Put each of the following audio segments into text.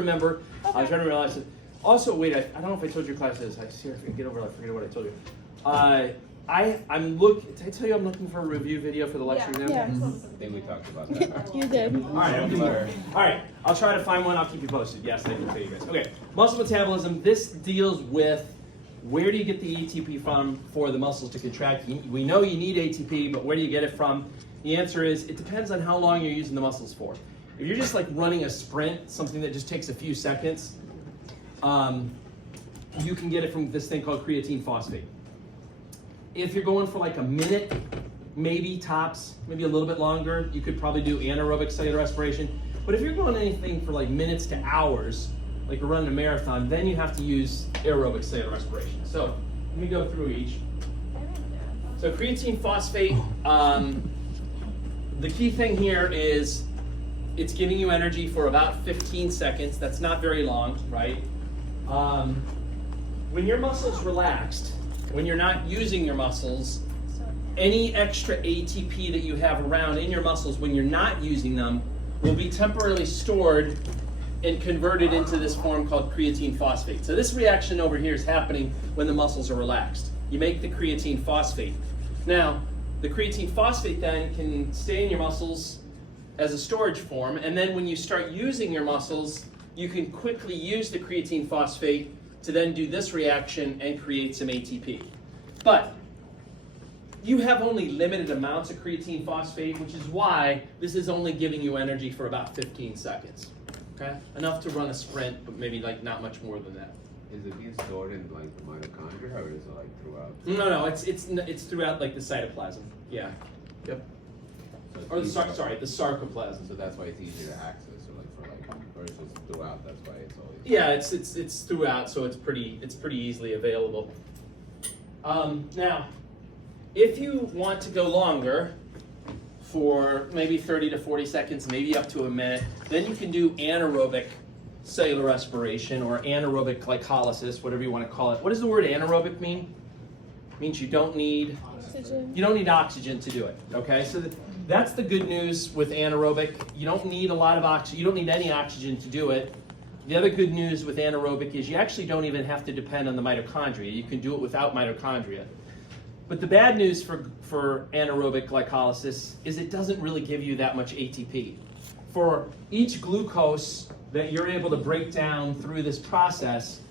remember. I was trying to realize it. Also, wait, I don't know if I told your class this. I see if I can get over it. I forget what I told you. Did I tell you I'm looking for a review video for the lecture exam? Yeah. I think we talked about that. You did. All right, I'll try to find one. I'll keep you posted. Yes, I can tell you guys. Okay, muscle metabolism. This deals with where do you get the ATP from for the muscles to contract. We know you need ATP, but where do you get it from? The answer is it depends on how long you're using the muscles for. If you're just like running a sprint, something that just takes a few seconds, you can get it from this thing called creatine phosphate. If you're going for like a minute, maybe tops, maybe a little bit longer, you could probably do anaerobic cellular respiration. But if you're going anything for like minutes to hours, like you're running a marathon, then you have to use aerobic cellular respiration. So let me go through each. So creatine phosphate, the key thing here is it's giving you energy for about 15 seconds. That's not very long, right? When your muscle's relaxed, when you're not using your muscles, any extra ATP that you have around in your muscles when you're not using them will be temporarily stored and converted into this form called creatine phosphate. So this reaction over here is happening when the muscles are relaxed. You make the creatine phosphate. Now, the creatine phosphate then can stay in your muscles as a storage form, and then when you start using your muscles, you can quickly use the creatine phosphate to then do this reaction and create some ATP. But you have only limited amounts of creatine phosphate, which is why this is only giving you energy for about 15 seconds. Okay? Enough to run a sprint, but maybe like not much more than that. Is it being stored in like the mitochondria, or is it like throughout? No, it's throughout like the cytoplasm. Yeah. Yep. So it's Or the easier- the sarcoplasm. So that's why it's easier to access, or like for like, or it's just throughout. That's why it's always. Yeah, it's throughout, so it's pretty easily available. Now, if you want to go longer, for maybe 30 to 40 seconds, maybe up to a minute, then you can do anaerobic cellular respiration or anaerobic glycolysis, whatever you want to call it. What does the word anaerobic mean? It means you don't need oxygen to do it. Okay, so that's the good news with anaerobic. You don't need a lot of oxygen. You don't need any oxygen to do it. The other good news with anaerobic is you actually don't even have to depend on the mitochondria. You can do it without mitochondria. But the bad news for anaerobic glycolysis is it doesn't really give you that much ATP. For each glucose that you're able to break down through this process,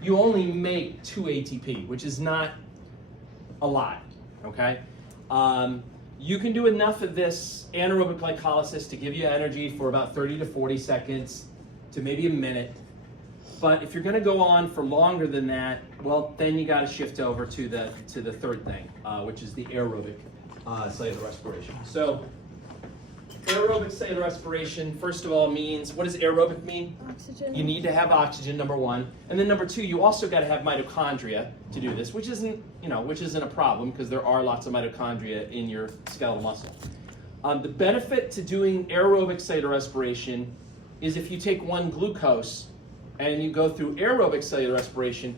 you only make 2 ATP, which is not a lot, okay? You can do enough of this anaerobic glycolysis to give you energy for about 30 to 40 seconds to maybe a minute. But if you're going to go on for longer than that, well, then you got to shift over to the third thing, which is the aerobic cellular respiration. So aerobic cellular respiration, first of all, means, what does aerobic mean? Oxygen. You need to have oxygen, number one. And then number two, you also got to have mitochondria to do this, which isn't a problem because there are lots of mitochondria in your skeletal muscle. The benefit to doing aerobic cellular respiration is if you take one glucose and you go through aerobic cellular respiration,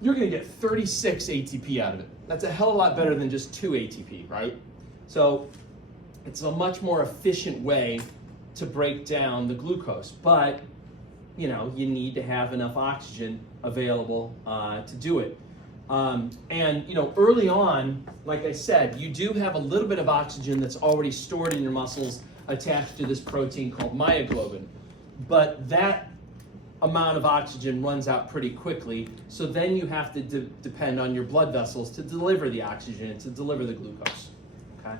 you're going to get 36 ATP out of it. That's a hell of a lot better than just 2 ATP, right? So it's a much more efficient way to break down the glucose, but you need to have enough oxygen available to do it. And early on, like I said, you do have a little bit of oxygen that's already stored in your muscles attached to this protein called myoglobin, but that amount of oxygen runs out pretty quickly, so then you have to depend on your blood vessels to deliver the oxygen, to deliver the glucose. Okay,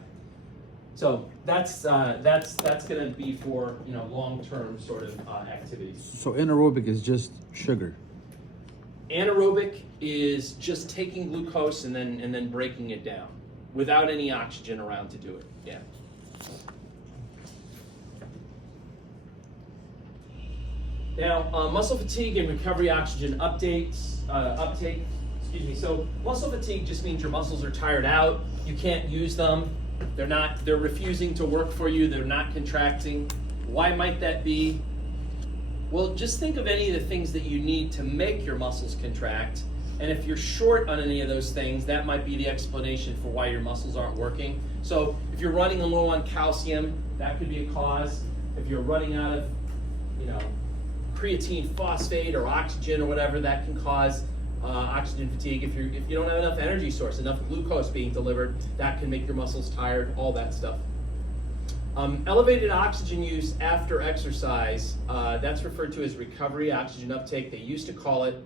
so that's going to be for long-term sort of activities. So anaerobic is just sugar. Anaerobic is just taking glucose and then breaking it down without any oxygen around to do it. Yeah. Now, muscle fatigue and recovery oxygen uptake. So muscle fatigue just means your muscles are tired out. You can't use them. They're refusing to work for you. They're not contracting. Why might that be? Well, just think of any of the things that you need to make your muscles contract. And if you're short on any of those things, that might be the explanation for why your muscles aren't working. So if you're running low on calcium, that could be a cause. If you're running out of, creatine phosphate or oxygen or whatever, that can cause oxygen fatigue. If you don't have enough energy source, enough glucose being delivered, that can make your muscles tired, all that stuff. Elevated oxygen use after exercise, that's referred to as recovery oxygen uptake. They used to call it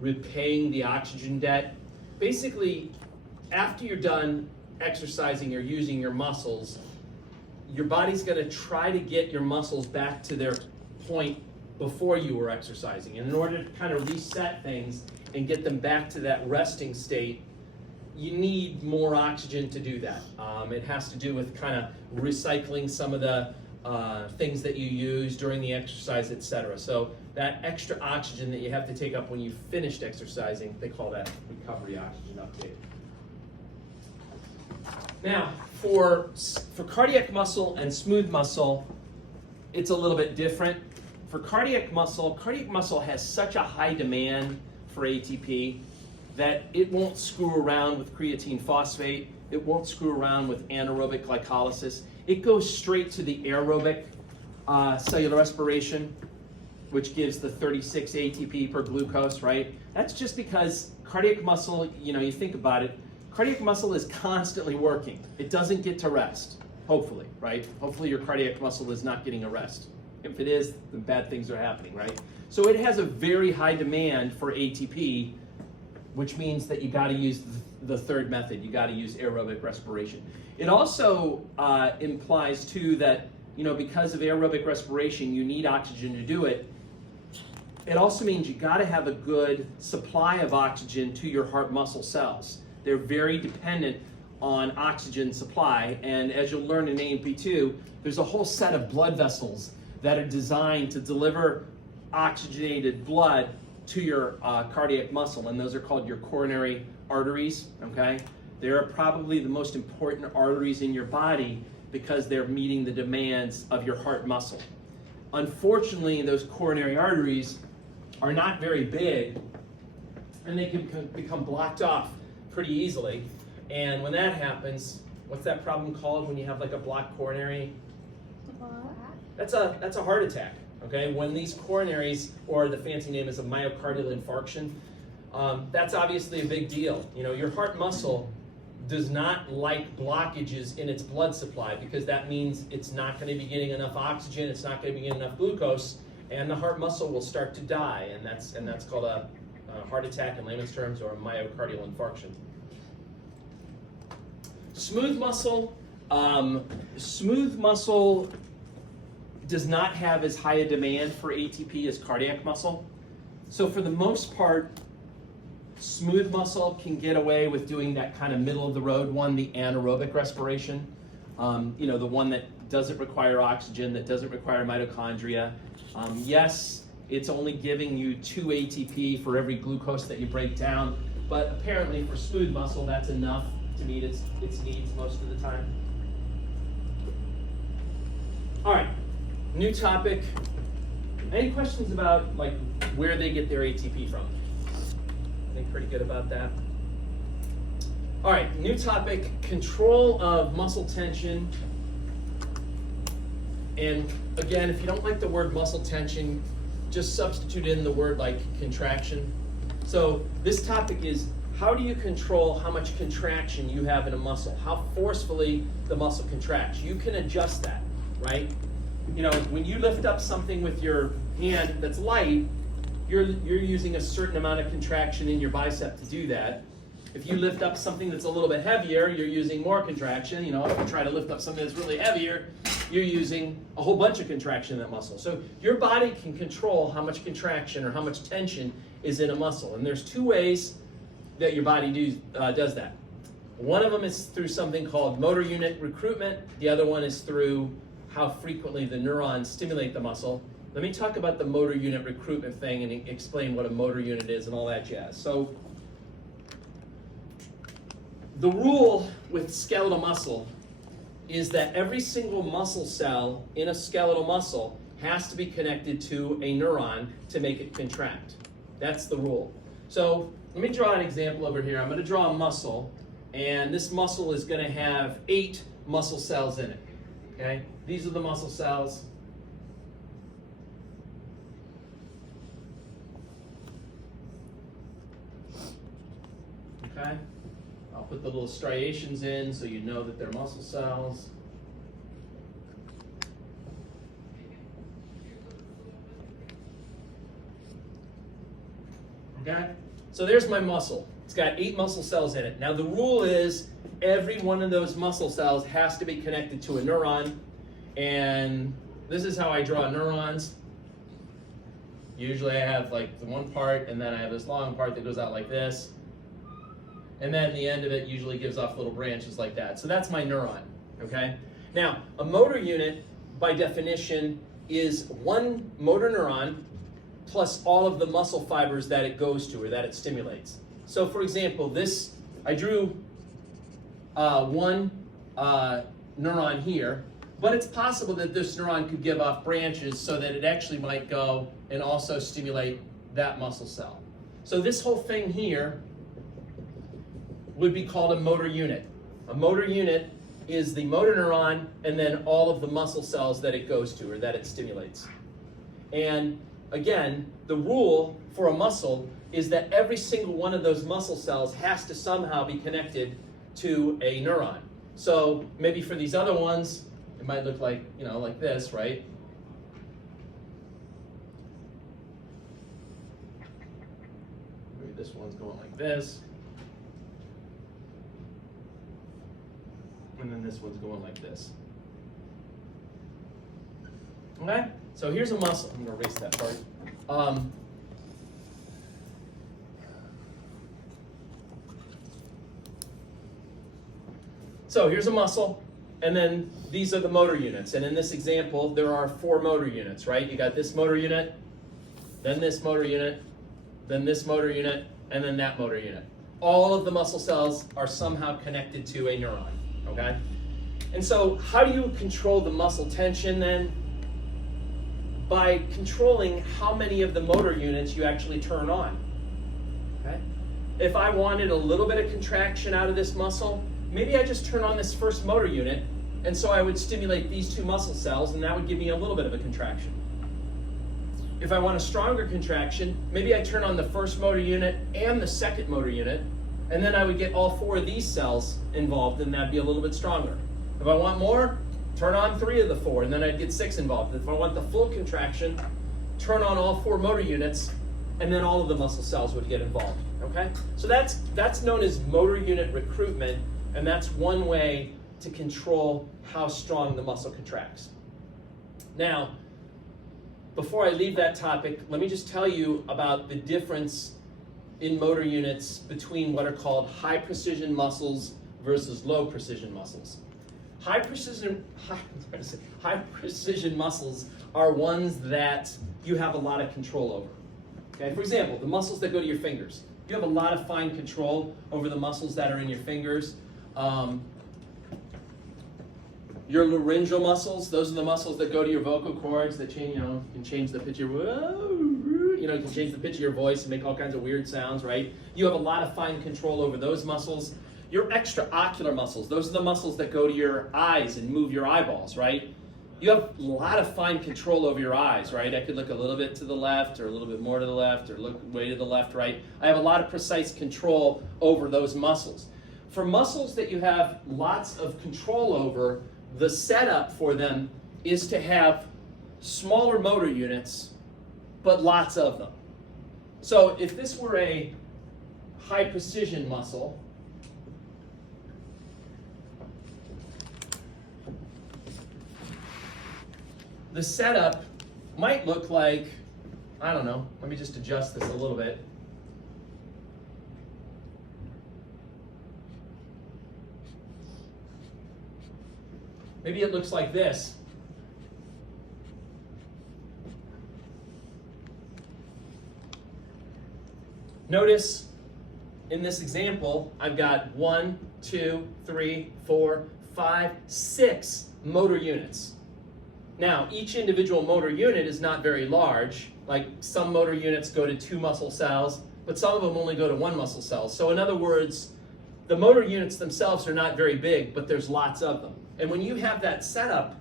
repaying the oxygen debt. Basically, after you're done exercising or using your muscles, your body's going to try to get your muscles back to their point before you were exercising. And in order to kind of reset things and get them back to that resting state, you need more oxygen to do that. It has to do with kind of recycling some of the things that you use during the exercise, etc. So that extra oxygen that you have to take up when you finished exercising, they call that recovery oxygen uptake. Now, for cardiac muscle and smooth muscle, it's a little bit different. For cardiac muscle has such a high demand for ATP that it won't screw around with creatine phosphate, it won't screw around with anaerobic glycolysis. It goes straight to the aerobic cellular respiration, which gives the 36 ATP per glucose, right? That's just because cardiac muscle, you think about it, cardiac muscle is constantly working. It doesn't get to rest, hopefully, right? Hopefully your cardiac muscle is not getting a rest. If it is, then bad things are happening, right? So it has a very high demand for ATP, which means that you got to use the third method. You got to use aerobic respiration. It also implies too that because of aerobic respiration, you need oxygen to do it. It also means you got to have a good supply of oxygen to your heart muscle cells. They're very dependent on oxygen supply, and as you'll learn in A&P2, there's a whole set of blood vessels that are designed to deliver oxygenated blood to your cardiac muscle, and those are called your coronary arteries, okay? They're probably the most important arteries in your body because they're meeting the demands of your heart muscle. Unfortunately, those coronary arteries are not very big, and they can become blocked off pretty easily. And when that happens, what's that problem called when you have like a blocked coronary? That's a heart attack. Okay, when these coronaries, or the fancy name is a myocardial infarction, that's obviously a big deal. Your heart muscle does not like blockages in its blood supply because that means it's not going to be getting enough oxygen, it's not going to be getting enough glucose, and the heart muscle will start to die, and that's called a heart attack in layman's terms, or a myocardial infarction. Smooth muscle does not have as high a demand for ATP as cardiac muscle. So for the most part, smooth muscle can get away with doing that kind of middle of the road one, the anaerobic respiration, the one that doesn't require oxygen, that doesn't require mitochondria. Yes, it's only giving you 2 ATP for every glucose that you break down, but apparently for smooth muscle, that's enough to meet its needs most of the time. All right. New topic. Any questions about where they get their ATP from? I think pretty good about that. All right, new topic, control of muscle tension. And again, if you don't like the word muscle tension, just substitute in the word contraction. So this topic is, how do you control how much contraction you have in a muscle? How forcefully the muscle contracts? You can adjust that, right? When you lift up something with your hand that's light, you're using a certain amount of contraction in your bicep to do that. If you lift up something that's a little bit heavier, you're using more contraction. If you try to lift up something that's really heavier, you're using a whole bunch of contraction in that muscle. So your body can control how much contraction or how much tension is in a muscle. And there's 2 ways that your body does that. One of them is through something called motor unit recruitment. The other one is through how frequently the neurons stimulate the muscle. Let me talk about the motor unit recruitment thing and explain what a motor unit is and all that jazz. So the rule with skeletal muscle is that every single muscle cell in a skeletal muscle has to be connected to a neuron to make it contract. That's the rule. So let me draw an example over here. I'm going to draw a muscle, and this muscle is going to have 8 muscle cells in it. Okay? These are the muscle cells. put the little striations in so you know that they're muscle cells. Okay? So there's my muscle. It's got 8 muscle cells in it. Now the rule is every one of those muscle cells has to be connected to a neuron. And this is how I draw neurons. Usually I have like the one part, and then I have this long part that goes out like this. And then the end of it usually gives off little branches like that. So that's my neuron, okay? Now, a motor unit, by definition, is one motor neuron plus all of the muscle fibers that it goes to or that it stimulates. So for example, this, I drew one neuron here, but it's possible that this neuron could give off branches so that it actually might go and also stimulate that muscle cell. So this whole thing here would be called a motor unit. A motor unit is the motor neuron and then all of the muscle cells that it goes to or that it stimulates. And again, the rule for a muscle is that every single one of those muscle cells has to somehow be connected to a neuron. So maybe for these other ones, it might look like, you know, like this, right? Maybe this one's going like this. And then this one's going like this. Okay? So here's a muscle. I'm going to erase that part. So here's a muscle, and then these are the motor units. And in this example, there are 4 motor units, right? You got this motor unit, then this motor unit, then this motor unit, and then that motor unit. All of the muscle cells are somehow connected to a neuron, okay? And so how do you control the muscle tension then? By controlling how many of the motor units you actually turn on, okay? If I wanted a little bit of contraction out of this muscle, maybe I just turn on this first motor unit, and so I would stimulate these 2 muscle cells, and that would give me a little bit of a contraction. If I want a stronger contraction, maybe I turn on the first motor unit and the second motor unit, and then I would get all 4 of these cells involved, and that'd be a little bit stronger. If I want more, turn on 3 of the 4, and then I'd get 6 involved. If I want the full contraction, turn on all 4 motor units, and then all of the muscle cells would get involved, okay? So that's known as motor unit recruitment, and that's one way to control how strong the muscle contracts. Now, before I leave that topic, let me just tell you about the difference in motor units between what are called high precision muscles versus low precision muscles. High precision muscles are ones that you have a lot of control over. Okay, for example, the muscles that go to your fingers. You have a lot of fine control over the muscles that are in your fingers. Your laryngeal muscles, those are the muscles that go to your vocal cords that change, you know, can change the pitch of you can change the pitch of your voice and make all kinds of weird sounds, right? You have a lot of fine control over those muscles. Your extraocular muscles, those are the muscles that go to your eyes and move your eyeballs, right? You have a lot of fine control over your eyes, right? I could look a little bit to the left or a little bit more to the left or look way to the left, right? I have a lot of precise control over those muscles. For muscles that you have lots of control over, the setup for them is to have smaller motor units, but lots of them. So if this were a high precision muscle, the setup might look like, I don't know, let me just adjust this a little bit. Maybe it looks like this. Notice in this example, I've got 1, 2, 3, 4, 5, 6 motor units. Now, each individual motor unit is not very large. Like some motor units go to 2 muscle cells, but some of them only go to 1 muscle cell. So in other words, the motor units themselves are not very big, but there's lots of them. And when you have that setup,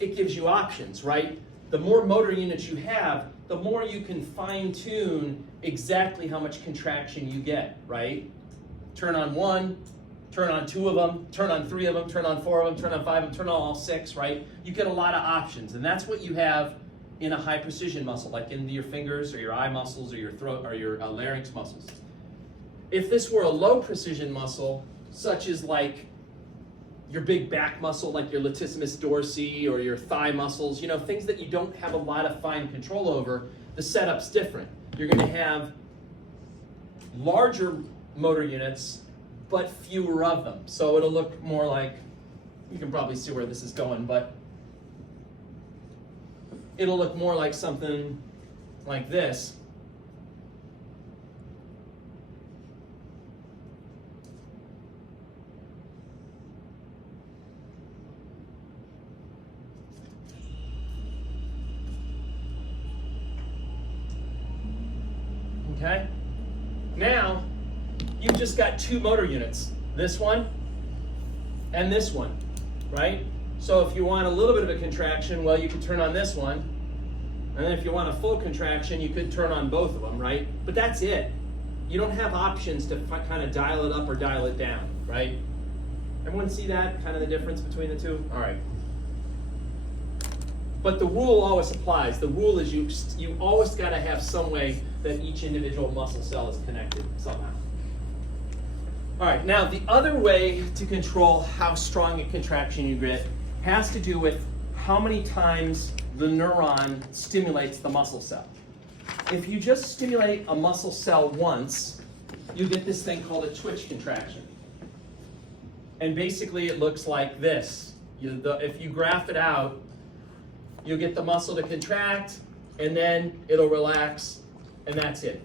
it gives you options, right? The more motor units you have, the more you can fine-tune exactly how much contraction you get, right? Turn on 1, turn on 2 of them, turn on 3 of them, turn on 4 of them, turn on 5 of them, turn on all 6, right? You get a lot of options, and that's what you have in a high precision muscle, like in your fingers or your eye muscles or your throat or your larynx muscles. If this were a low precision muscle, such as like your big back muscle, like your latissimus dorsi or your thigh muscles, you know, things that you don't have a lot of fine control over, the setup's different. You're going to have larger motor units, but fewer of them. So it'll look more like, you can probably see where this is going, but it'll look more like something like this. Okay? Now, you've just got 2 motor units. This one and this one, right? So if you want a little bit of a contraction, well, you could turn on this one. And then if you want a full contraction, you could turn on both of them, right? But that's it. You don't have options to kind of dial it up or dial it down, right? Everyone see that, kind of the difference between the two? All right. But the rule always applies. The rule is you always got to have some way that each individual muscle cell is connected somehow. All right, now the other way to control how strong a contraction you get has to do with how many times the neuron stimulates the muscle cell. If you just stimulate a muscle cell once, you get this thing called a twitch contraction. And basically it looks like this. If you graph it out, you'll get the muscle to contract, and then it'll relax, and that's it.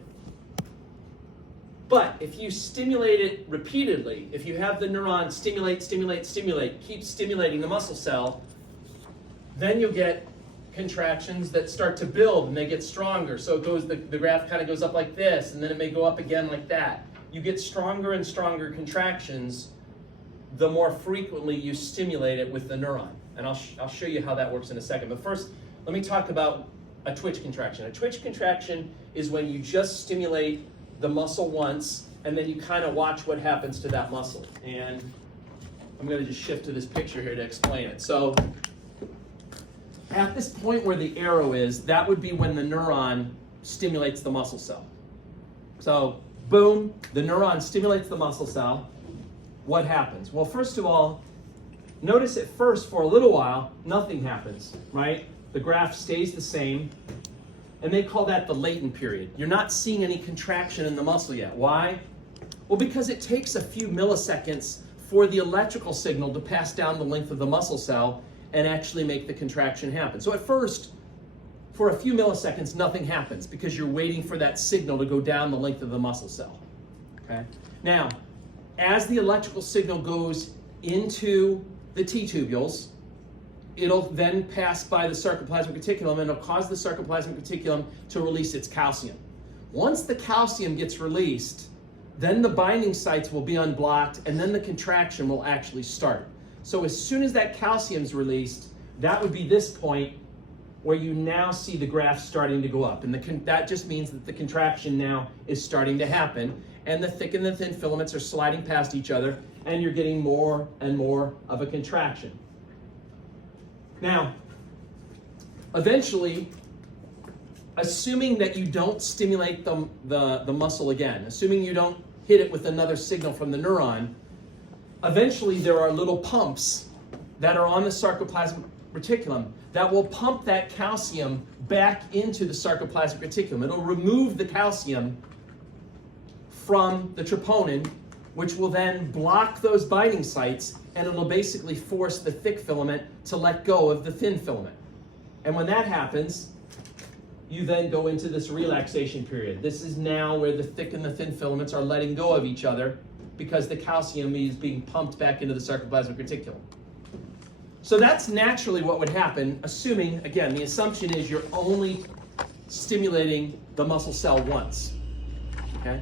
But if you stimulate it repeatedly, if you have the neuron stimulate, keep stimulating the muscle cell, then you'll get contractions that start to build and they get stronger. So it goes, the graph kind of goes up like this, and then it may go up again like that. You get stronger and stronger contractions the more frequently you stimulate it with the neuron. And I'll show you how that works in a second. But first, let me talk about a twitch contraction. A twitch contraction is when you just stimulate the muscle once, and then you kind of watch what happens to that muscle. And I'm going to just shift to this picture here to explain it. So at this point where the arrow is, that would be when the neuron stimulates the muscle cell. So boom, the neuron stimulates the muscle cell. What happens? Well, first of all, notice at first for a little while, nothing happens, right? The graph stays the same. And they call that the latent period. You're not seeing any contraction in the muscle yet. Why? Well, because it takes a few milliseconds for the electrical signal to pass down the length of the muscle cell and actually make the contraction happen. So at first, for a few milliseconds, nothing happens because you're waiting for that signal to go down the length of the muscle cell. Okay? Now, as the electrical signal goes into the T-tubules, it'll then pass by the sarcoplasmic reticulum, and it'll cause the sarcoplasmic reticulum to release its calcium. Once the calcium gets released, then the binding sites will be unblocked, and then the contraction will actually start. So as soon as that calcium is released, that would be this point where you now see the graph starting to go up. And that just means that the contraction now is starting to happen, and the thick and the thin filaments are sliding past each other, and you're getting more and more of a contraction. Now, eventually, assuming that you don't stimulate the muscle again, assuming you don't hit it with another signal from the neuron, eventually there are little pumps that are on the sarcoplasmic reticulum that will pump that calcium back into the sarcoplasmic reticulum. It'll remove the calcium from the troponin, which will then block those binding sites, and it'll basically force the thick filament to let go of the thin filament. And when that happens, you then go into this relaxation period. This is now where the thick and the thin filaments are letting go of each other because the calcium is being pumped back into the sarcoplasmic reticulum. So that's naturally what would happen, assuming, again, the assumption is you're only stimulating the muscle cell once, okay?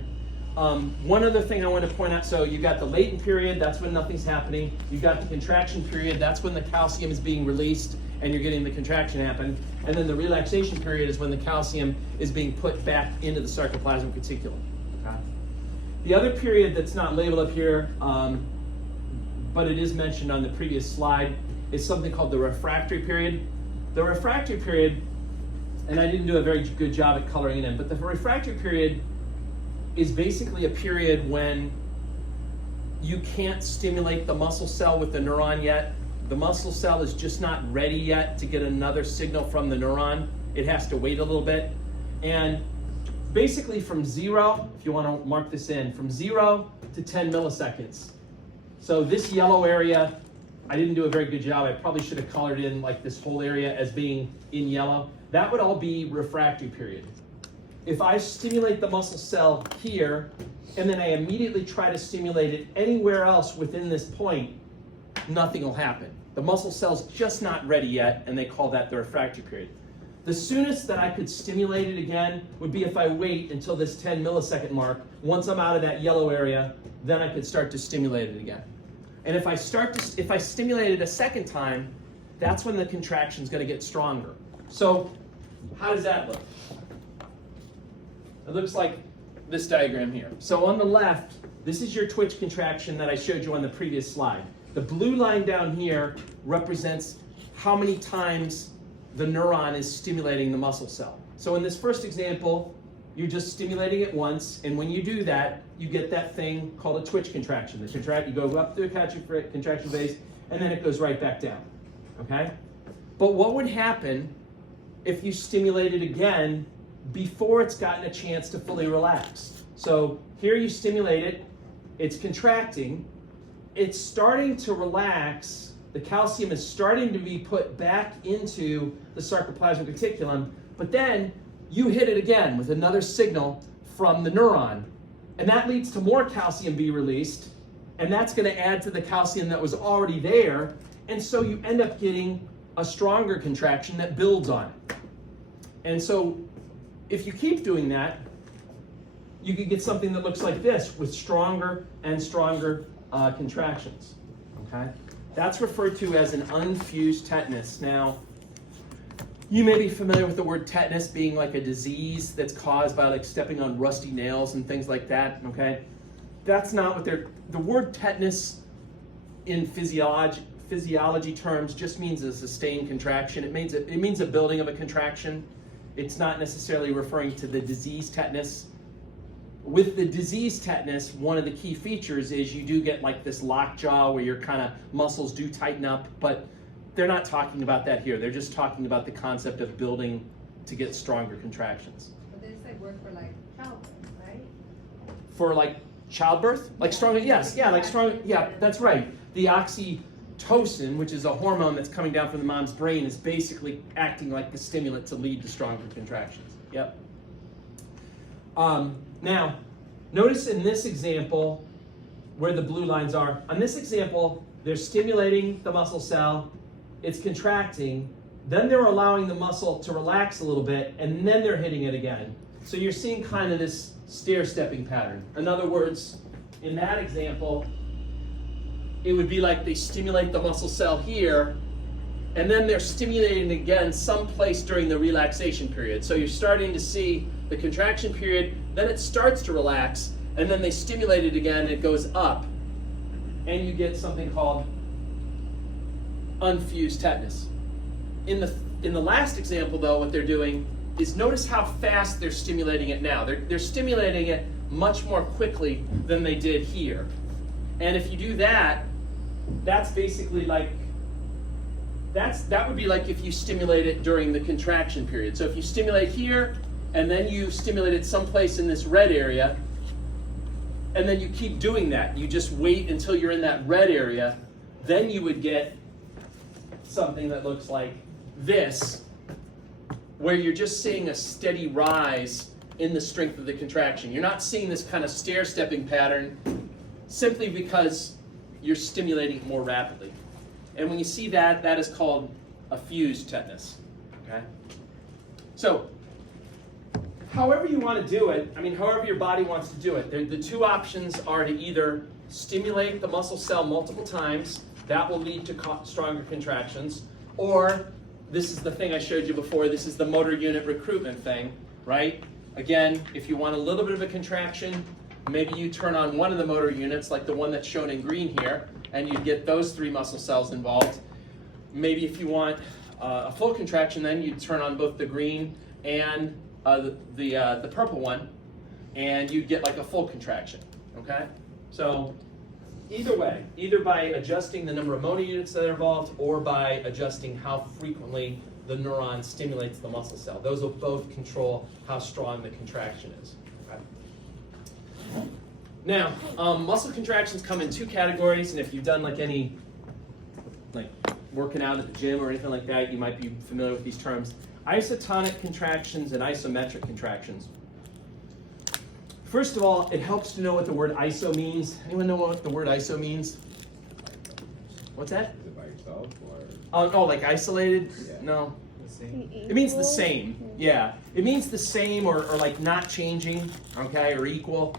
One other thing I want to point out, so you got the latent period, that's when nothing's happening. You got the contraction period, that's when the calcium is being released and you're getting the contraction happen. And then the relaxation period is when the calcium is being put back into the sarcoplasmic reticulum. Okay? The other period that's not labeled up here but it is mentioned on the previous slide, is something called the refractory period. The refractory period, and I didn't do a very good job at coloring it in, but the refractory period is basically a period when you can't stimulate the muscle cell with the neuron yet. The muscle cell is just not ready yet to get another signal from the neuron. It has to wait a little bit. And basically from 0, if you want to mark this in, from 0 to 10 milliseconds. So this yellow area, I didn't do a very good job. I probably should have colored in like this whole area as being in yellow. That would all be refractory period. If I stimulate the muscle cell here, and then I immediately try to stimulate it anywhere else within this point, nothing will happen. The muscle cell's just not ready yet, and they call that the refractory period. The soonest that I could stimulate it again would be if I wait until this 10 millisecond mark. Once I'm out of that yellow area, then I could start to stimulate it again. And if I stimulate it a second time, that's when the contraction's going to get stronger. So how does that look? It looks like this diagram here. So on the left, this is your twitch contraction that I showed you on the previous slide. The blue line down here represents how many times the neuron is stimulating the muscle cell. So in this first example, you're just stimulating it once, and when you do that, you get that thing called a twitch contraction. You go up through a contraction phase, and then it goes right back down, okay? But what would happen if you stimulate it again before it's gotten a chance to fully relax? So here you stimulate it, it's contracting, it's starting to relax, the calcium is starting to be put back into the sarcoplasmic reticulum, but then you hit it again with another signal from the neuron, and that leads to more calcium be released, and that's going to add to the calcium that was already there, and so you end up getting a stronger contraction that builds on it. And so if you keep doing that, you could get something that looks like this with stronger and stronger contractions, okay? That's referred to as an unfused tetanus. Now, you may be familiar with the word tetanus being like a disease that's caused by like stepping on rusty nails and things like that, okay? That's not what the word tetanus in physiology terms just means a sustained contraction. It means a building of a contraction. It's not necessarily referring to the disease tetanus. With the disease tetanus, one of the key features is you do get like this lockjaw where your kind of muscles do tighten up, but they're not talking about that here. They're just talking about the concept of building to get stronger contractions. But this like work for like childbirth, right? For like childbirth? Like stronger, yes, yeah, like strong, yeah, that's right. The oxytocin, which is a hormone that's coming down from the mom's brain, is basically acting like the stimulant to lead to stronger contractions. Yep. Now, notice in this example where the blue lines are. On this example, they're stimulating the muscle cell, it's contracting, then they're allowing the muscle to relax a little bit, and then they're hitting it again. So you're seeing kind of this stair-stepping pattern. In other words, in that example, it would be like they stimulate the muscle cell here, and then they're stimulating again someplace during the relaxation period. So you're starting to see the contraction period, then it starts to relax, and then they stimulate it again, and it goes up, and you get something called unfused tetanus. In the last example, though, what they're doing is notice how fast they're stimulating it now. They're stimulating it much more quickly than they did here. And if you do that, that's basically like, that would be like if you stimulate it during the contraction period. So if you stimulate here, and then you stimulate it someplace in this red area, and then you keep doing that. You just wait until you're in that red area, then you would get something that looks like this, where you're just seeing a steady rise in the strength of the contraction. You're not seeing this kind of stair-stepping pattern simply because you're stimulating it more rapidly. And when you see that, that is called a fused tetanus, okay? So, however you want to do it, I mean, however your body wants to do it, the two options are to either stimulate the muscle cell multiple times, that will lead to stronger contractions, or this is the thing I showed you before, this is the motor unit recruitment thing, right? Again, if you want a little bit of a contraction, maybe you turn on one of the motor units, like the one that's shown in green here, and you'd get those 3 muscle cells involved. Maybe if you want a full contraction, then you'd turn on both the green and the purple one, and you'd get like a full contraction, okay? So either way, either by adjusting the number of motor units that are involved or by adjusting how frequently the neuron stimulates the muscle cell. Those will both control how strong the contraction is. Okay? Now, muscle contractions come in 2 categories, and if you've done like any working out at the gym or anything like that, you might be familiar with these terms. Isotonic contractions and isometric contractions. First of all, it helps to know what the word iso means. Anyone know what the word iso means? What's that? Is it by yourself or? Oh, like isolated? Yeah. No. It It means the same. Yeah. It means the same or like not changing, okay, or equal.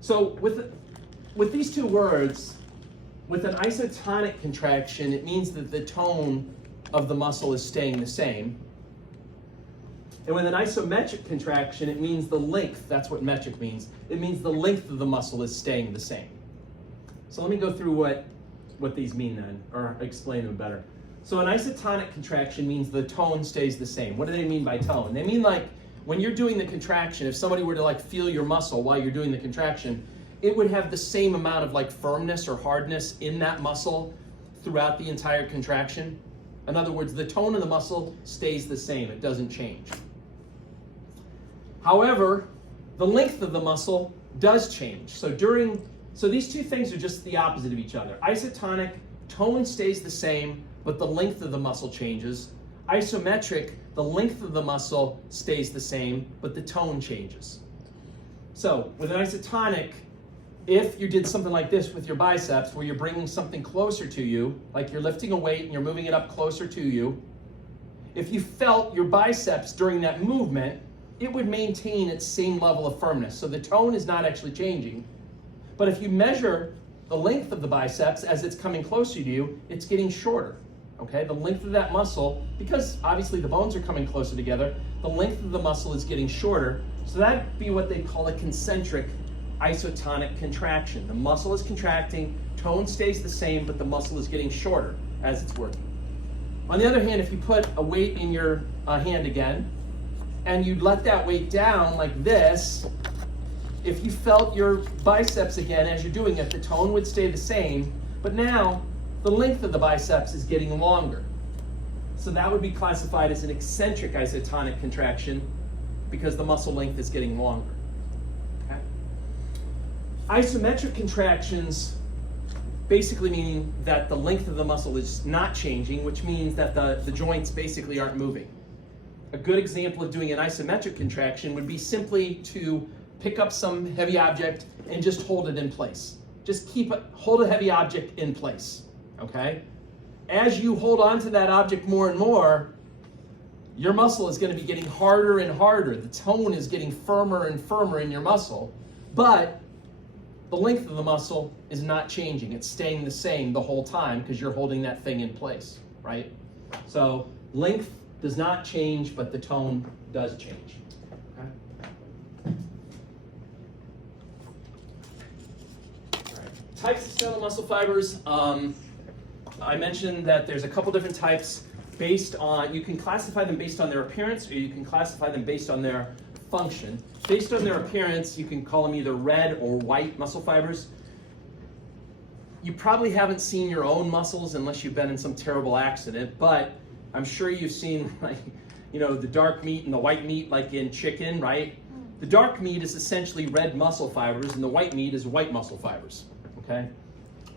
So with these 2 words, with an isotonic contraction, it means that the tone of the muscle is staying the same. And with an isometric contraction, it means the length, that's what metric means. It means the length of the muscle is staying the same. So let me go through what these mean then, or explain them better. So an isotonic contraction means the tone stays the same. What do they mean by tone? They mean like when you're doing the contraction, if somebody were to like feel your muscle while you're doing the contraction, it would have the same amount of like firmness or hardness in that muscle throughout the entire contraction. In other words, the tone of the muscle stays the same. It doesn't change. However, the length of the muscle does change. So these 2 things are just the opposite of each other. Isotonic, tone stays the same, but the length of the muscle changes. Isometric, the length of the muscle stays the same, but the tone changes. So with an isotonic, if you did something like this with your biceps, where you're bringing something closer to you, like you're lifting a weight and you're moving it up closer to you, if you felt your biceps during that movement, it would maintain its same level of firmness. So the tone is not actually changing. But if you measure the length of the biceps as it's coming closer to you, it's getting shorter. Okay, the length of that muscle, because obviously the bones are coming closer together, the length of the muscle is getting shorter. So that'd be what they call a concentric isotonic contraction. The muscle is contracting, tone stays the same, but the muscle is getting shorter as it's working. On the other hand, if you put a weight in your hand again, and you let that weight down like this, if you felt your biceps again as you're doing it, the tone would stay the same, but now the length of the biceps is getting longer. So that would be classified as an eccentric isotonic contraction because the muscle length is getting longer. Okay? Isometric contractions basically mean that the length of the muscle is not changing, which means that the joints basically aren't moving. A good example of doing an isometric contraction would be simply to pick up some heavy object and just hold it in place. Just hold a heavy object in place, okay? As you hold on to that object more and more, your muscle is going to be getting harder and harder. The tone is getting firmer and firmer in your muscle, but the length of the muscle is not changing. It's staying the same the whole time because you're holding that thing in place, right? So length does not change, but the tone does change. Okay? All right. Types of skeletal muscle fibers. I mentioned that there's a couple different types based on, you can classify them based on their appearance or you can classify them based on their function. Based on their appearance, you can call them either red or white muscle fibers. You probably haven't seen your own muscles unless you've been in some terrible accident, but I'm sure you've seen, like, you know, the dark meat and the white meat, like in chicken, right? The dark meat is essentially red muscle fibers, and the white meat is white muscle fibers. Okay.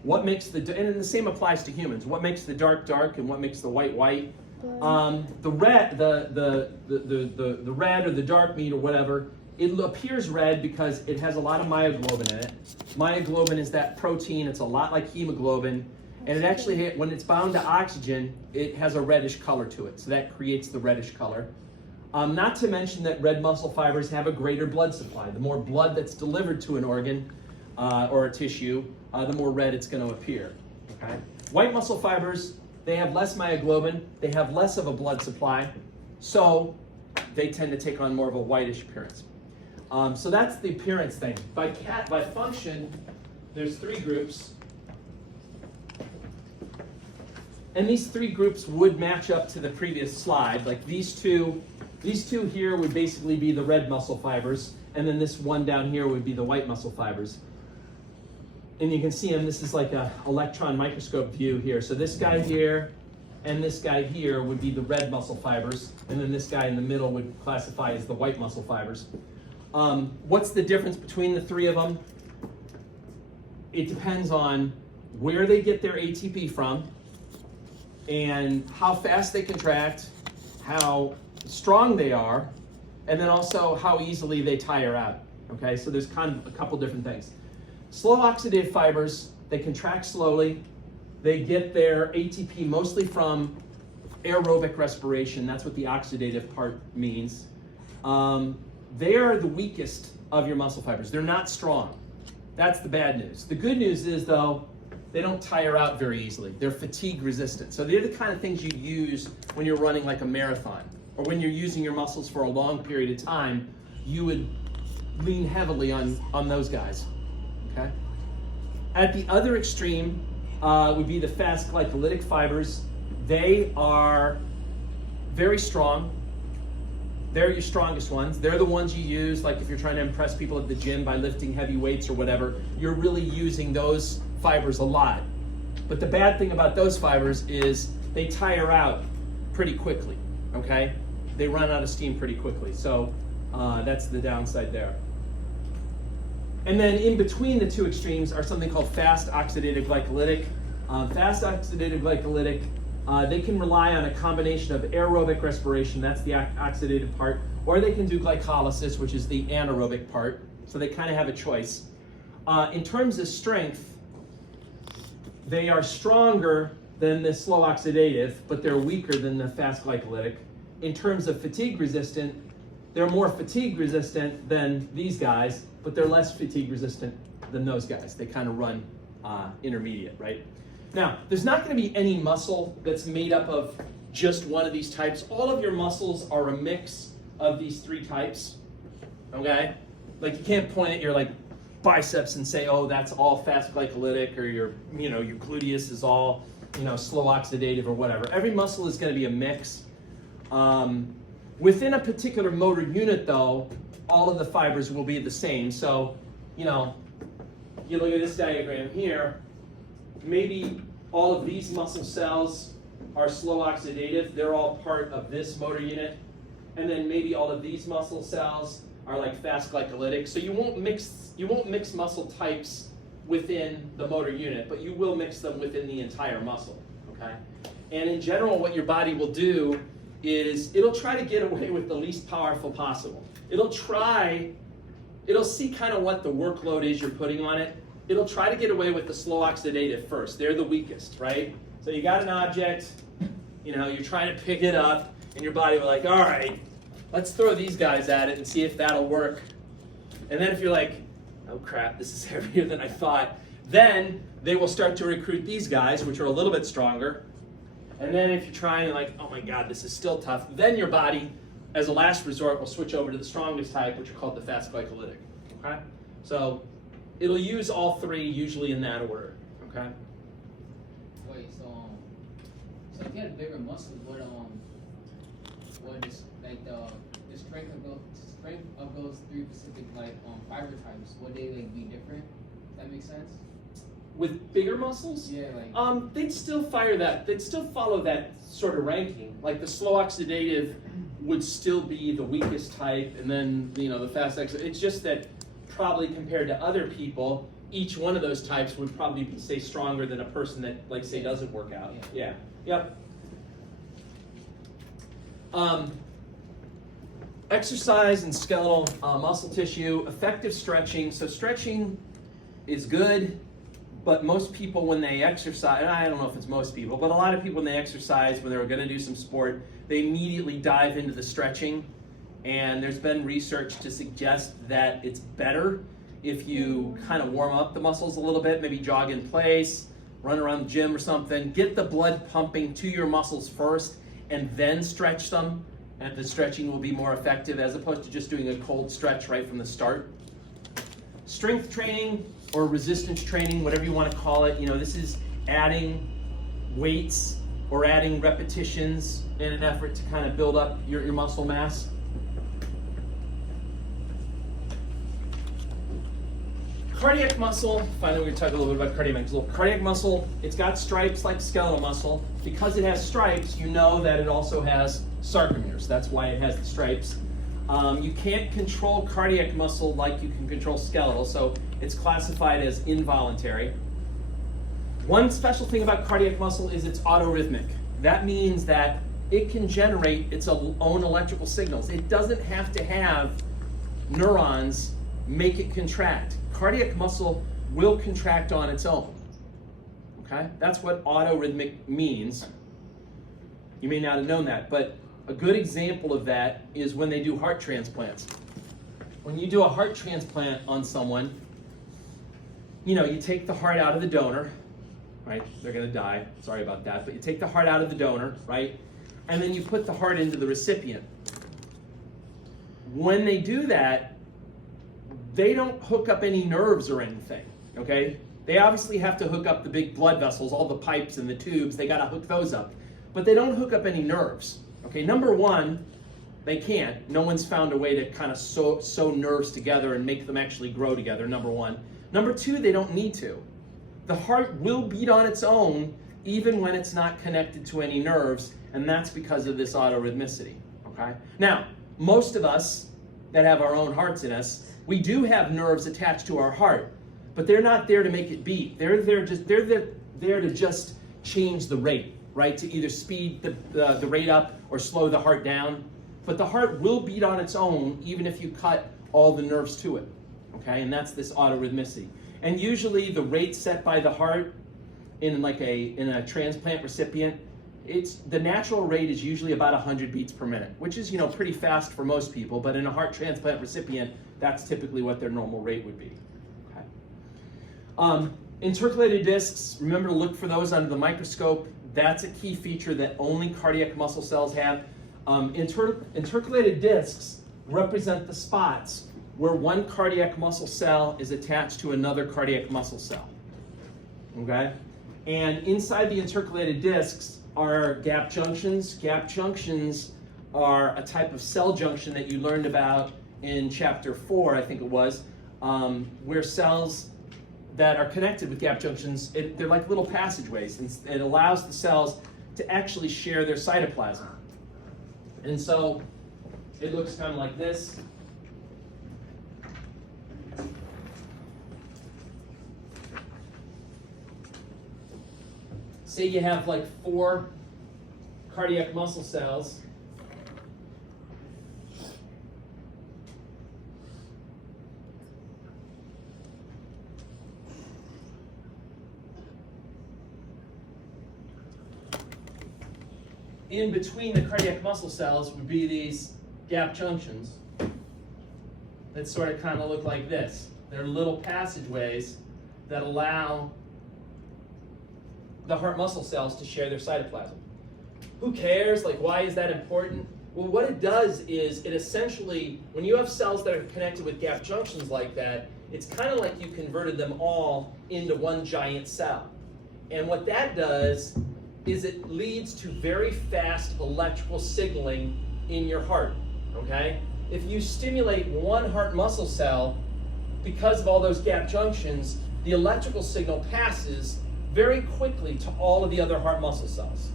What makes and the same applies to humans. What makes the dark dark, and what makes the white white? The red, the red or the dark meat or whatever, it appears red because it has a lot of myoglobin in it. Myoglobin is that protein. It's a lot like hemoglobin. And it actually, when it's bound to oxygen, it has a reddish color to it. So that creates the reddish color. Not to mention that red muscle fibers have a greater blood supply. The more blood that's delivered to an organ or a tissue, the more red it's going to appear. Okay? White muscle fibers, they have less myoglobin. They have less of a blood supply. So they tend to take on more of a whitish appearance. So that's the appearance thing. By function, there's 3 groups. And these three groups would match up to the previous slide. Like these two here would basically be the red muscle fibers, and then this one down here would be the white muscle fibers. And you can see them, this is like a electron microscope view here. So this guy here and this guy here would be the red muscle fibers, and then this guy in the middle would classify as the white muscle fibers. What's the difference between the three of them? It depends on where they get their ATP from, and how fast they contract, how strong they are, and then also how easily they tire out. Okay, so there's kind of a couple different things. Slow oxidative fibers, they contract slowly. They get their ATP mostly from aerobic respiration. That's what the oxidative part means. They are the weakest of your muscle fibers. They're not strong. That's the bad news. The good news is, though, they don't tire out very easily. They're fatigue resistant. So they're the kind of things you use when you're running like a marathon, or when you're using your muscles for a long period of time. You would lean heavily on those guys. Okay? At the other extreme would be the fast glycolytic fibers. They are very strong. They're your strongest ones. They're the ones you use, like if you're trying to impress people at the gym by lifting heavy weights or whatever, you're really using those fibers a lot. But the bad thing about those fibers is they tire out pretty quickly, okay? They run out of steam pretty quickly. So that's the downside there. And then in between the two extremes are something called fast oxidative glycolytic. Fast oxidative glycolytic, they can rely on a combination of aerobic respiration, that's the oxidative part, or they can do glycolysis, which is the anaerobic part. So they kind of have a choice. In terms of strength, they are stronger than the slow oxidative, but they're weaker than the fast glycolytic. In terms of fatigue resistant, they're more fatigue resistant than these guys, but they're less fatigue resistant than those guys. They kind of run intermediate, right? Now, there's not going to be any muscle that's made up of just one of these types. All of your muscles are a mix of these three types, okay? Like you can't point at your like biceps and say, oh, that's all fast glycolytic, or your gluteus is all, slow oxidative or whatever. Every muscle is going to be a mix. Within a particular motor unit, though, all of the fibers will be the same. So, you look at this diagram here, maybe all of these muscle cells are slow oxidative. They're all part of this motor unit. And then maybe all of these muscle cells are like fast glycolytic. So you won't mix muscle types within the motor unit, but you will mix them within the entire muscle, okay? And in general, what your body will do is it'll try to get away with the least powerful possible. It'll see kind of what the workload is you're putting on it. It'll try to get away with the slow oxidative first. They're the weakest, right? So you got an object, you're trying to pick it up, and your body will like, all right, let's throw these guys at it and see if that'll work. And then if you're like, oh crap, this is heavier than I thought, then they will start to recruit these guys, which are a little bit stronger. And then if you're trying like, oh my God, this is still tough, then your body, as a last resort, will switch over to the strongest type, which are called the fast glycolytic, okay? So it'll use all three, usually in that order, okay? Wait, so if you had bigger muscles, what is like the strength of those three specific fiber types, would they like be different? Does that make sense? With bigger muscles? Yeah, like they'd still follow that sort of ranking. Like the slow oxidative would still be the weakest type, and then the fast oxidative. It's just that probably compared to other people, each one of those types would probably be, say, stronger than a person that, like, say, doesn't work out. Yeah. Yep. Exercise and skeletal muscle tissue, effective stretching. So stretching is good, but most people when they exercise, and I don't know if it's most people, but a lot of people when they exercise, when they're going to do some sport, they immediately dive into the stretching. And there's been research to suggest that it's better if you kind of warm up the muscles a little bit, maybe jog in place, run around the gym or something, get the blood pumping to your muscles first, and then stretch them. And the stretching will be more effective as opposed to just doing a cold stretch right from the start. Strength training or resistance training, whatever you want to call it, this is adding weights or adding repetitions in an effort to kind of build up your muscle mass. Cardiac muscle, finally we're going to talk a little bit about cardiac muscle. Cardiac muscle, it's got stripes like skeletal muscle. Because it has stripes, you know that it also has sarcomeres. That's why it has the stripes. You can't control cardiac muscle like you can control skeletal, so it's classified as involuntary. One special thing about cardiac muscle is it's autorhythmic. That means that it can generate its own electrical signals. It doesn't have to have neurons make it contract. Cardiac muscle will contract on its own. Okay? That's what autorhythmic means. You may not have known that, but a good example of that is when they do heart transplants. When you do a heart transplant on someone, you take the heart out of the donor, right? They're gonna die, sorry about that, but you take the heart out of the donor, right? And then you put the heart into the recipient. When they do that, they don't hook up any nerves or anything, okay? They obviously have to hook up the big blood vessels, all the pipes and the tubes, they gotta hook those up. But they don't hook up any nerves, okay? Number one, they can't. No one's found a way to kind of sew nerves together and make them actually grow together, number one. Number two, they don't need to. The heart will beat on its own even when it's not connected to any nerves, and that's because of this autorhythmicity, okay? Now, most of us that have our own hearts in us, we do have nerves attached to our heart, but they're not there to make it beat. They're there to just change the rate, right? To either speed the rate up or slow the heart down. But the heart will beat on its own even if you cut all the nerves to it, okay? And that's this autorhythmicity. And usually the rate set by the heart in a transplant recipient, the natural rate is usually about 100 beats per minute, which is pretty fast for most people, but in a heart transplant recipient, that's typically what their normal rate would be. Okay. Intercalated discs, remember to look for those under the microscope. That's a key feature that only cardiac muscle cells have. Intercalated discs represent the spots where one cardiac muscle cell is attached to another cardiac muscle cell. Okay? And inside the intercalated discs are gap junctions. Gap junctions are a type of cell junction that you learned about in chapter 4, I think it was, where cells that are connected with gap junctions, they're like little passageways, and it allows the cells to actually share their cytoplasm. And so it looks kind of like this. Say you have like 4 cardiac muscle cells. In between the cardiac muscle cells would be these gap junctions that sort of kind of look like this. They're little passageways that allow the heart muscle cells to share their cytoplasm. Who cares? Like, why is that important? Well, what it does is it essentially, when you have cells that are connected with gap junctions like that, it's kind of like you converted them all into one giant cell. And what that does is it leads to very fast electrical signaling in your heart, okay? If you stimulate one heart muscle cell, because of all those gap junctions, the electrical signal passes very quickly to all of the other heart muscle cells.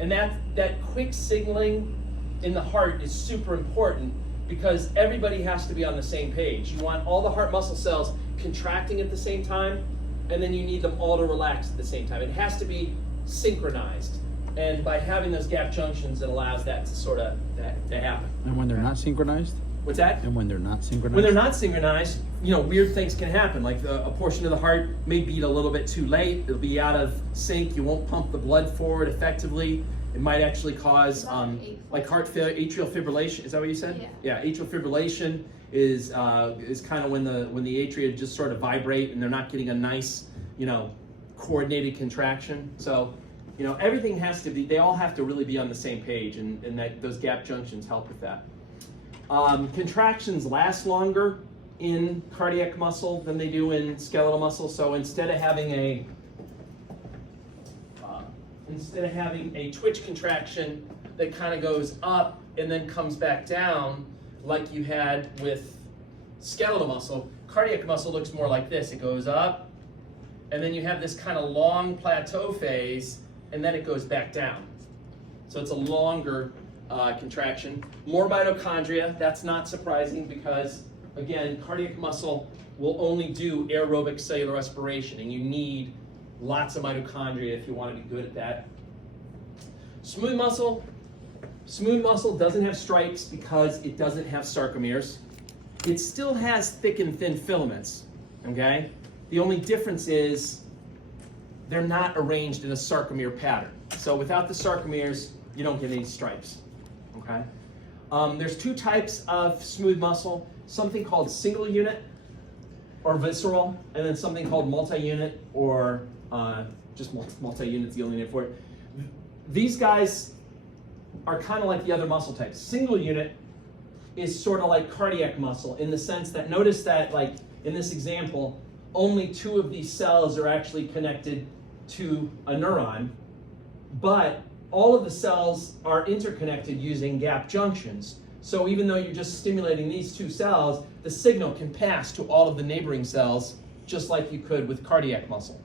And that quick signaling in the heart is super important because everybody has to be on the same page. You want all the heart muscle cells contracting at the same time, and then you need them all to relax at the same time. It has to be synchronized. And by having those gap junctions, it allows that to sort of to happen. And when they're not synchronized? What's that? And when they're not synchronized? When they're not synchronized, weird things can happen. Like a portion of the heart may beat a little bit too late. It'll be out of sync. You won't pump the blood forward effectively. It might actually cause like heart failure, atrial fibrillation. Is that what you said? Yeah. Atrial fibrillation is kind of when the atria just sort of vibrate and they're not getting a nice, coordinated contraction. So, everything has to be. They all have to really be on the same page, and that those gap junctions help with that. Contractions last longer in cardiac muscle than they do in skeletal muscle. So instead of having instead of having a twitch contraction that kind of goes up and then comes back down like you had with skeletal muscle, cardiac muscle looks more like this. It goes up, and then you have this kind of long plateau phase, and then it goes back down. So it's a longer contraction. More mitochondria, that's not surprising because, again, cardiac muscle will only do aerobic cellular respiration, and you need lots of mitochondria if you want to be good at that. Smooth muscle doesn't have stripes because it doesn't have sarcomeres. It still has thick and thin filaments, okay? The only difference is they're not arranged in a sarcomere pattern. So without the sarcomeres, you don't get any stripes, okay? There's two types of smooth muscle, something called single unit or visceral, and then something called multi-unit or just multi-unit's the only name for it. These guys are kind of like the other muscle types. Single unit is sort of like cardiac muscle in the sense that, notice that like in this example, only 2 of these cells are actually connected to a neuron, but all of the cells are interconnected using gap junctions. So even though you're just stimulating these 2 cells, the signal can pass to all of the neighboring cells just like you could with cardiac muscle.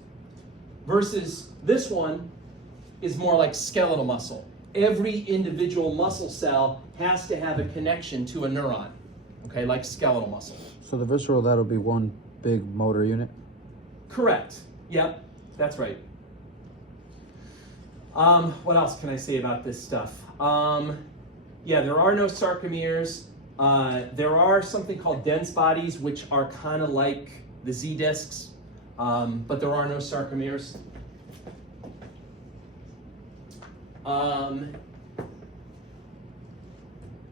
Versus this one is more like skeletal muscle. Every individual muscle cell has to have a connection to a neuron, okay, like skeletal muscle. So the visceral, that'll be one big motor unit? Correct. Yep, that's right. What else can I say about this stuff? Yeah, there are no sarcomeres. There are something called dense bodies, which are kind of like the Z discs, but there are no sarcomeres.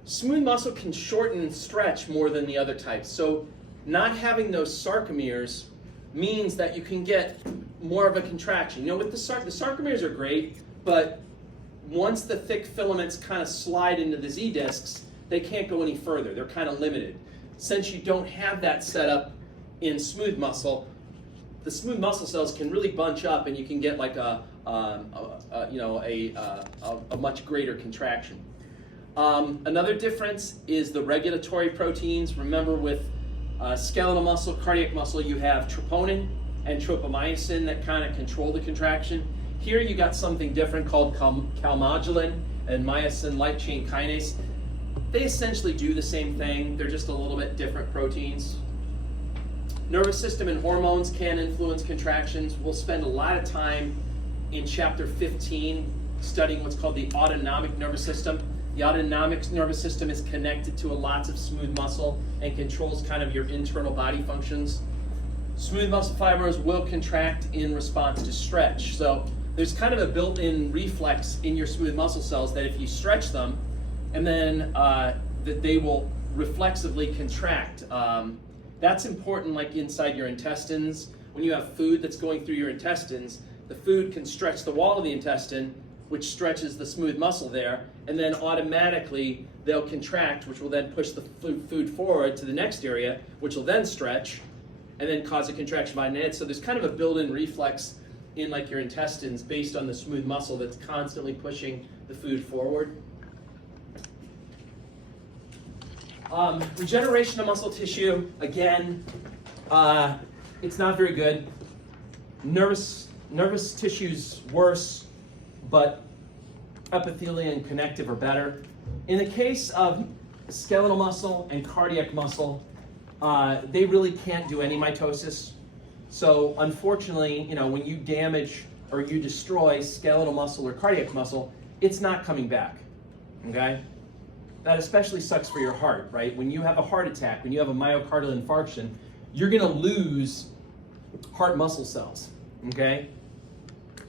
Smooth muscle can shorten and stretch more than the other types. So not having those sarcomeres means that you can get more of a contraction. You know, with the sarcomeres are great, but once the thick filaments kind of slide into the Z discs, they can't go any further. They're kind of limited. Since you don't have that set up in smooth muscle, the smooth muscle cells can really bunch up, and you can get like a much greater contraction. Another difference is the regulatory proteins. Remember, with skeletal muscle, cardiac muscle, you have troponin and tropomyosin that kind of control the contraction. Here you got something different called calmodulin and myosin light chain kinase. They essentially do the same thing. They're just a little bit different proteins. Nervous system and hormones can influence contractions. We'll spend a lot of time in chapter 15 studying what's called the autonomic nervous system. The autonomic nervous system is connected to lots of smooth muscle and controls kind of your internal body functions. Smooth muscle fibers will contract in response to stretch. So there's kind of a built-in reflex in your smooth muscle cells that if you stretch them, and then that they will reflexively contract. That's important, like inside your intestines. When you have food that's going through your intestines, the food can stretch the wall of the intestine, which stretches the smooth muscle there, and then automatically they'll contract, which will then push the food forward to the next area, which will then stretch, and then cause a contraction by it. So there's kind of a built-in reflex in like your intestines based on the smooth muscle that's constantly pushing the food forward. Regeneration of muscle tissue, again, it's not very good. Nervous tissue's worse, but epithelial and connective are better. In the case of skeletal muscle and cardiac muscle, they really can't do any mitosis. So unfortunately, you know, when you damage or you destroy skeletal muscle or cardiac muscle, it's not coming back, okay? That especially sucks for your heart, right? When you have a heart attack, when you have a myocardial infarction, you're gonna lose heart muscle cells, okay?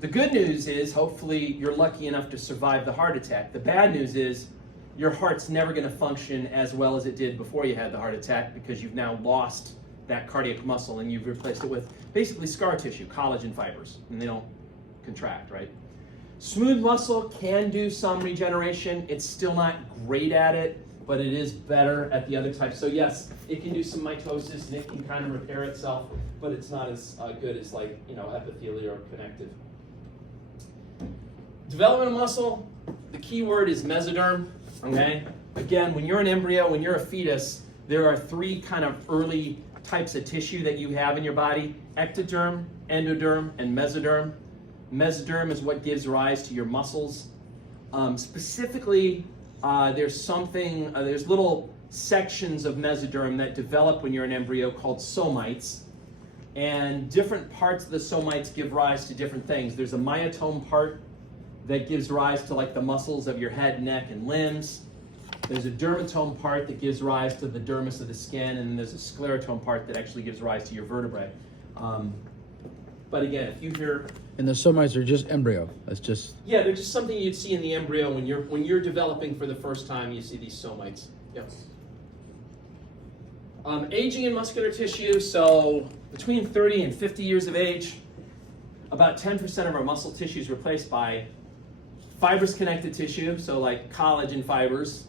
The good news is, hopefully, you're lucky enough to survive the heart attack. The bad news is, your heart's never gonna function as well as it did before you had the heart attack because you've now lost that cardiac muscle and you've replaced it with basically scar tissue, collagen fibers, and they don't contract, right? Smooth muscle can do some regeneration. It's still not great at it, but it is better at the other types. So yes, it can do some mitosis and it can kind of repair itself, but it's not as good as, like, you know, epithelial or connective. development of muscle, the key word is mesoderm, okay? Again, when you're an embryo, when you're a fetus, there are three kind of early types of tissue that you have in your body: ectoderm, endoderm, and mesoderm. Mesoderm is what gives rise to your muscles. Specifically, there's little sections of mesoderm that develop when you're an embryo called somites. And different parts of the somites give rise to different things. There's a myotome part that gives rise to like the muscles of your head, neck, and limbs. There's a dermatome part that gives rise to the dermis of the skin, and then there's a sclerotome part that actually gives rise to your vertebrae. But again, if you hear, And the somites are just embryo. That's just yeah, they're just something you'd see in the embryo when you're developing for the first time. You see these somites. Yep. Aging in muscular tissue. So between 30 and 50 years of age, about 10% of our muscle tissue is replaced by fibrous connective tissue, so like collagen fibers,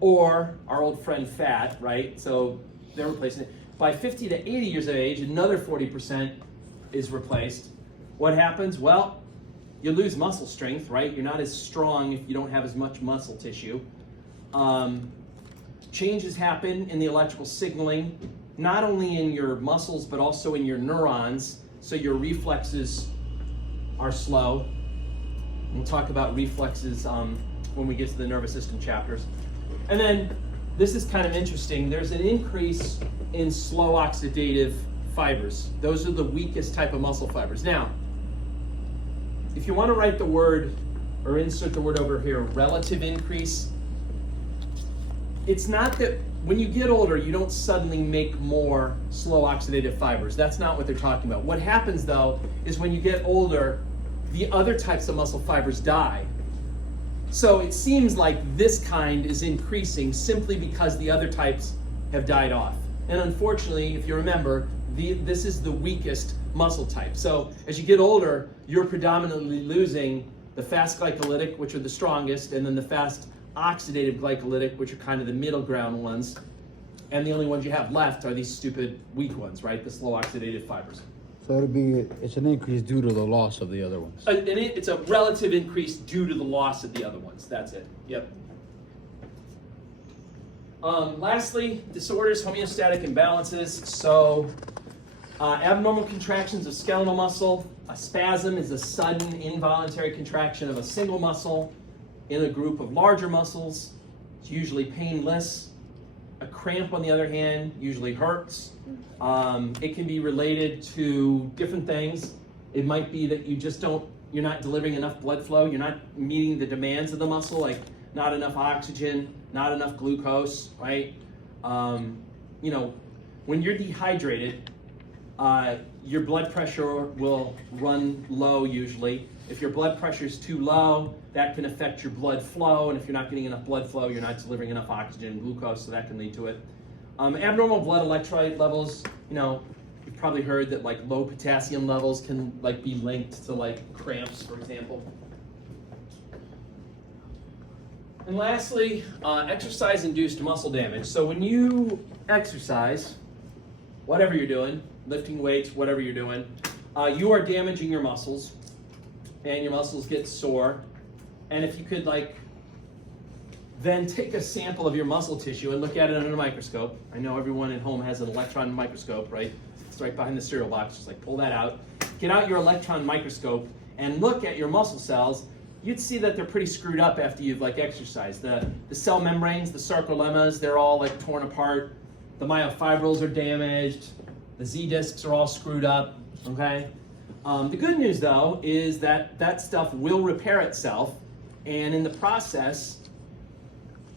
or our old friend fat, right? So they're replacing it. By 50 to 80 years of age, another 40% is replaced. What happens? Well, you lose muscle strength, right? You're not as strong if you don't have as much muscle tissue. Changes happen in the electrical signaling, not only in your muscles, but also in your neurons. So your reflexes are slow. We'll talk about reflexes when we get to the nervous system chapters. And then, this is kind of interesting, there's an increase in slow oxidative fibers. Those are the weakest type of muscle fibers. Now, if you want to write the word, or insert the word over here, relative increase, it's not that when you get older, you don't suddenly make more slow oxidative fibers. That's not what they're talking about. What happens though, is when you get older, the other types of muscle fibers die. So it seems like this kind is increasing simply because the other types have died off. And unfortunately, if you remember, this is the weakest muscle type. So as you get older, you're predominantly losing the fast glycolytic, which are the strongest, and then the fast oxidative glycolytic, which are kind of the middle ground ones. And the only ones you have left are these stupid weak ones, right? The slow oxidative fibers. so it's an increase due to the loss of the other ones. And it's a relative increase due to the loss of the other ones. That's it. Yep. Lastly, disorders, homeostatic imbalances. So abnormal contractions of skeletal muscle. A spasm is a sudden involuntary contraction of a single muscle in a group of larger muscles. It's usually painless. A cramp, on the other hand, usually hurts. It can be related to different things. It might be that you're not delivering enough blood flow. You're not meeting the demands of the muscle, like not enough oxygen, not enough glucose, right? When you're dehydrated, your blood pressure will run low usually. If your blood pressure is too low, that can affect your blood flow, and if you're not getting enough blood flow, you're not delivering enough oxygen and glucose, so that can lead to it. Abnormal blood electrolyte levels, you've probably heard that like low potassium levels can like be linked to like cramps, for example. And lastly, exercise-induced muscle damage. So when you exercise, whatever you're doing, lifting weights, whatever you're doing, you are damaging your muscles, and your muscles get sore. And if you could then take a sample of your muscle tissue and look at it under a microscope. I know everyone at home has an electron microscope, right? It's right behind the cereal box. Just pull that out. Get out your electron microscope and look at your muscle cells. You'd see that they're pretty screwed up after you've exercised. The cell membranes, the sarcolemmas, they're all torn apart. The myofibrils are damaged. The Z-discs are all screwed up, okay? The good news though is that stuff will repair itself, and in the process,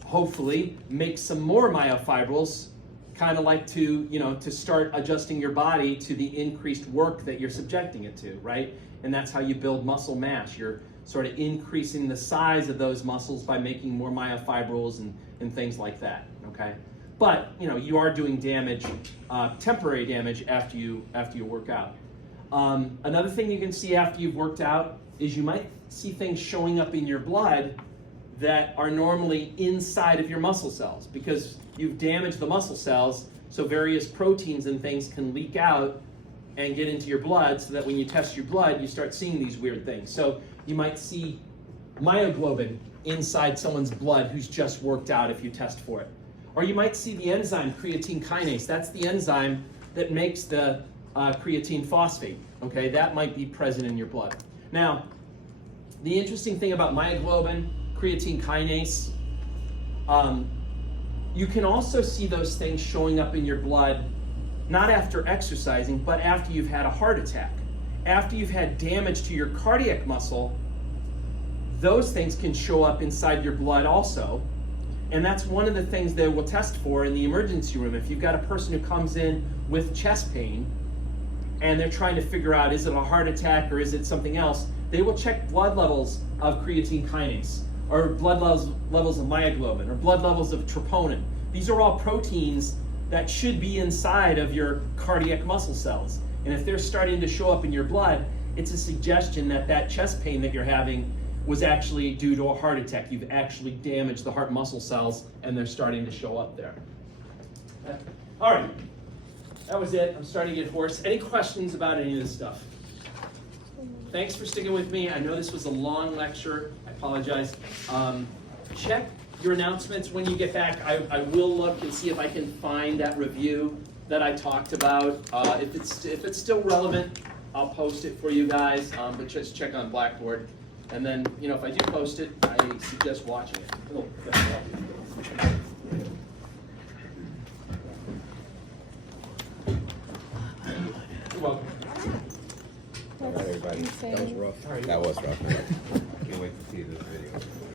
hopefully make some more myofibrils, kind of to start adjusting your body to the increased work that you're subjecting it to, right? And that's how you build muscle mass. You're sort of increasing the size of those muscles by making more myofibrils and things like that, okay? But, you are doing damage, temporary damage after you work out. Another thing you can see after you've worked out is you might see things showing up in your blood that are normally inside of your muscle cells because you've damaged the muscle cells, so various proteins and things can leak out and get into your blood so that when you test your blood, you start seeing these weird things. So you might see myoglobin inside someone's blood who's just worked out if you test for it. Or you might see the enzyme creatine kinase. That's the enzyme that makes the creatine phosphate. Okay, that might be present in your blood. Now, the interesting thing about myoglobin, creatine kinase, you can also see those things showing up in your blood not after exercising, but after you've had a heart attack. After you've had damage to your cardiac muscle, those things can show up inside your blood also. And that's one of the things they will test for in the emergency room. If you've got a person who comes in with chest pain and they're trying to figure out, is it a heart attack or is it something else, they will check blood levels of creatine kinase, or blood levels of myoglobin, or blood levels of troponin. These are all proteins that should be inside of your cardiac muscle cells. And if they're starting to show up in your blood, it's a suggestion that that chest pain that you're having was actually due to a heart attack. You've actually damaged the heart muscle cells and they're starting to show up there. Okay. All right, that was it. I'm starting to get hoarse. Any questions about any of this stuff? Thanks for sticking with me. I know this was a long lecture. I apologize. Check your announcements when you get back. I will look and see if I can find that review that I talked about. If it's still relevant, I'll post it for you guys, but just check on Blackboard. And then, you know, if I do post it, I suggest watching it. Oh, you're welcome. All right, everybody. That was rough. That was rough. Can't wait to see this video.